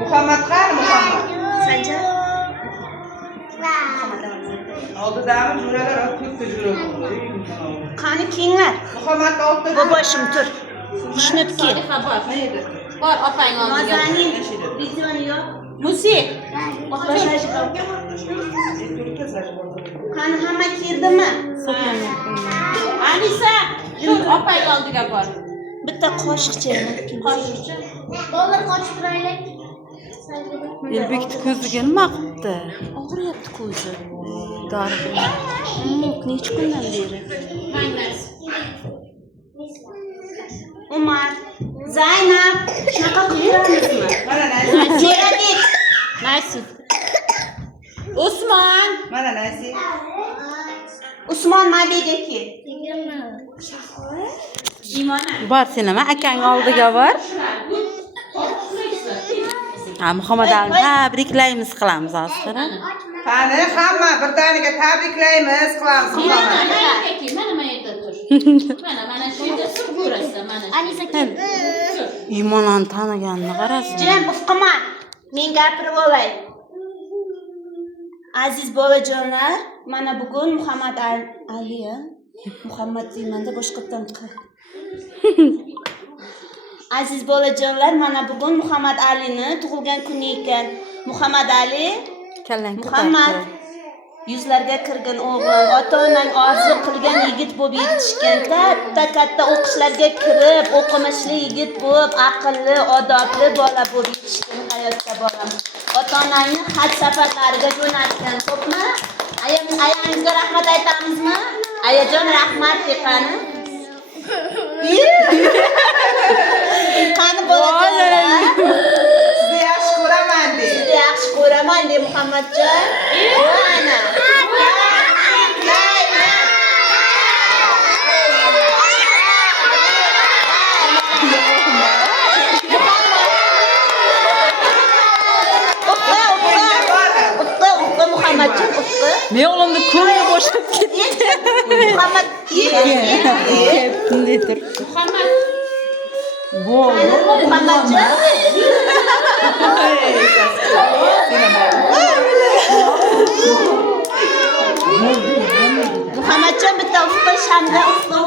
Muhammed qani Muhammed? Sancar. Oldidagi juralar o'tib jura. Qani kiyinglar. Muhammed oldi. Boboshim tur. Shnutki. Bor opang oldiga. Nazanin. Videoni yo'q. Musik. Boshlash Qani hamma kirdimi? Anisa, tur opang oldiga bor. Bitta qoshiqcha. Qoshiqcha. Dollar qochib turaylik. Elbekni ko'ziga nima qilibdi? Og'riyapti ko'zi. Dori. Necha kundan beri? Manglas. Umar, Zaynab, shunaqa qilyapmizmi? Mana nasi. Jo'rabek. Nasib. Usmon. Mana nasi. Usmon Mabega kel. Imona. Bor sen nima akang oldiga bor. Ha, Muhammad Ali tabriklaymiz qilamiz asqara. Qani hamma birdaniga tabriklaymiz qilamiz. Mana yerda tur. Mana shu yerda tur ko'rasan, mana. Anisa kel. Imonani taniganini qarasin. Jim, ufqaman. Men gapirib olay. Aziz bolajonlar, mana bugun Muhammad Ali, Muhammad deymanda boshqatdan qil. Aziz bolajonlar, mana bugun Muhammad Alini tug'ilgan kuni ekan. Muhammad Ali, Kallang Muhammad yuzlarga kirgan o'g'il, ota-onang orzu qilgan yigit bo'lib yetishgan, katta o'qishlarga kirib, o'qimishli yigit bo'lib, aqlli, odobli bola bo'lib yetishgan hayotda bolam. Ota-onangni haj safarlariga jo'natgan, xo'pmi? Ayangizga rahmat aytamizmi? Ayajon rahmat deqani. Qani bolajonlar? Sizni yaxshi ko'raman de. Sizni yaxshi ko'raman de Muhammadjon. Mana. Muhammadjon o'qi. Men o'g'limni ko'ngli bo'shab ketdi. Muhammad Bunday tur. Muhammad. Muhammadjon. Muhammadjon bitta ufqi shamda ufqi